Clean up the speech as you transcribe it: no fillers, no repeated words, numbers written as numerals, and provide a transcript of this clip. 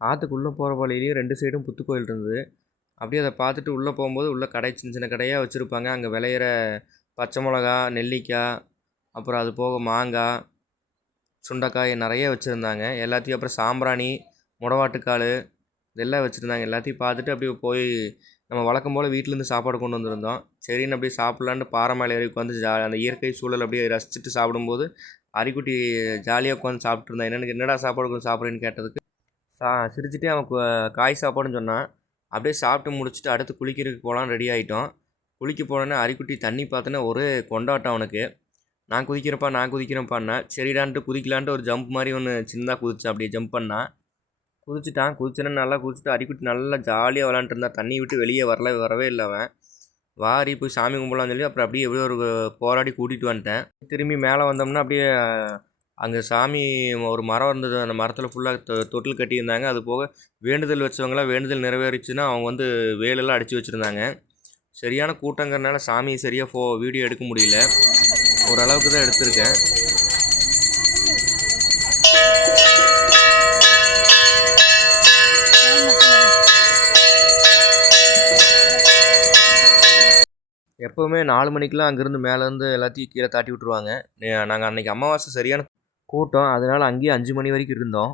ஆற்றுக்குள்ளே போகிற வழியிலேயே 2 சைடும் புத்து கோயில் இருந்தது. அப்படியே அதை பார்த்துட்டு உள்ளே போகும்போது உள்ள கடை சின்ன சின்ன கடையாக வச்சுருப்பாங்க. அங்கே விளையிற பச்சை மிளகா, நெல்லிக்காய், அப்புறம் அது போக மாங்காய், சுண்டைக்காய் நிறைய வச்சுருந்தாங்க. எல்லாத்தையும் அப்புறம் சாம்பிராணி, முடவாட்டுக்கால் இதெல்லாம் வச்சுருந்தாங்க. எல்லாத்தையும் பார்த்துட்டு அப்படியே போய் நம்ம வழக்கம் போல் வீட்டிலேருந்து சாப்பாடு கொண்டு வந்திருந்தோம். சரின்னு அப்படியே சாப்பிட்லான்ட்டு பாறை மேலே ஏறி உட்காந்து அந்த இயற்கை சூழல் அப்படியே ரசிச்சுட்டு சாப்பிடும்போது அரிக்குட்டி ஜாலியாக உட்காந்து சாப்பிட்ருந்தான். என்னடா சாப்பாடு கொஞ்சம் சாப்பிட்றேன்னு கேட்டதுக்கு சிரிச்சுட்டே அவன் காய் சாப்பாடுன்னு சொன்னான். அப்படியே சாப்பிட்டு முடிச்சுட்டு அடுத்து குளிக்கிறதுக்கு போகலான்னு ரெடி ஆகிட்டோம். குளிக்க போனோன்னே அரிக்குட்டி தண்ணி பார்த்தோன்னே ஒரே கொண்டாட்டம் அவனுக்கு. நான் குதிக்கிறேன்ப்பான்னா சரிடான்ட்டு குதிக்கலான்ட்டு ஒரு ஜம்ப் மாதிரி ஒன்று சின்னதாக குதிச்சு அப்படியே ஜம்ப் பண்ணான். குதிச்சோன்னே நல்லா குதிச்சுட்டு அரிக்குட்டி நல்லா ஜாலியாக விளாண்டுட்டு இருந்தான். தண்ணி விட்டு வெளியே வரவே இல்லை அவன். வாரி போய் சாமி கும்பிடலான்னு சொல்லி அப்புறம் அப்படியே எப்படியோ ஒரு போராடி கூட்டிகிட்டு வந்துட்டேன். திரும்பி மேலே வந்தோம்னா அப்படியே அங்கே சாமி ஒரு மரம் இருந்தது. அந்த மரத்தில் ஃபுல்லாக தொட்டில் கட்டியிருந்தாங்க. அது போக வேண்டுதல் வச்சவங்களாம் வேண்டுதல் நிறைவேறிச்சுன்னா அவங்க வந்து வேலெல்லாம் அடித்து வச்சுருந்தாங்க. சரியான கூட்டங்கிறனால சாமி சரியாக வீடியோ எடுக்க முடியல. ஓரளவுக்கு தான் எடுத்திருக்கேன். எப்போவுமே 4 மணிக்கெலாம் அங்கேருந்து மேலேருந்து எல்லாத்தையும் கீழே தாட்டி விட்ருவாங்க. நாங்கள் அன்றைக்கி அமாவாசை சரியான கூட்டம். அதனால் அங்கேயே 5 மணி வரைக்கும் இருந்தோம்.